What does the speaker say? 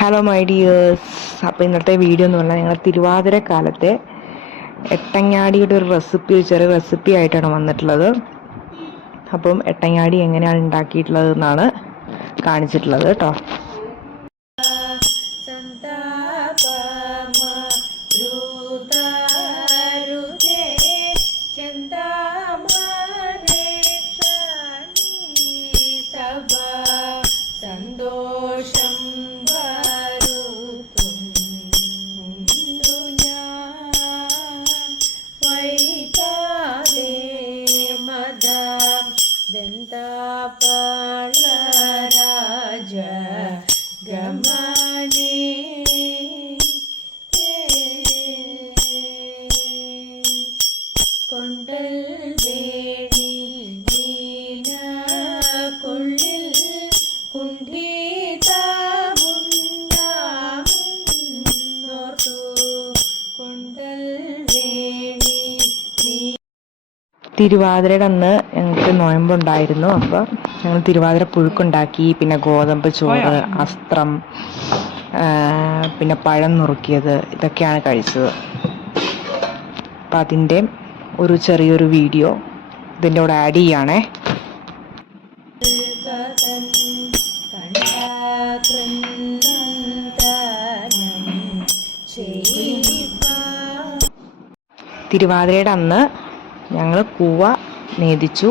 Hello my dears അപ്പോൾ ഇന്നത്തെ video എന്ന് പറഞ്ഞാൽ ഞങ്ങൾ തിരുവാതിര കാലത്തെ എട്ടങ്ങാടിയുടെ ഒരു റെസിപ്പി ഒരു ചെറിയ റെസിപ്പി ആയിട്ടാണ് വന്നിട്ടുള്ളത്. അപ്പം എട്ടങ്ങാടി എങ്ങനെയാണ് ഉണ്ടാക്കിയിട്ടുള്ളത് എന്നാണ് കാണിച്ചിട്ടുള്ളത് കേട്ടോ. സന്തോഷ ദന്താപളരാജ ഗമണേ കൊണ്ടൽ വേണി തിരുവാതിരയുടെ അന്ന് ഞങ്ങൾക്ക് നോയമ്പുണ്ടായിരുന്നു. അപ്പോൾ ഞങ്ങൾ തിരുവാതിര പുഴുക്കുണ്ടാക്കി പിന്നെ ഗോതമ്പ് ചോറ് അസ്ത്രം പിന്നെ പഴം നുറുക്കിയത് ഇതൊക്കെയാണ് കഴിച്ചത്. അപ്പം അതിന്റെ ഒരു ചെറിയൊരു വീഡിയോ ഇതിന്റെ കൂടെ ആഡ് ചെയ്യുകയാണേ കഥൻ തിരുവാതിരയുടെ അന്ന് ഞങ്ങൾ കൂവ നേദിച്ചു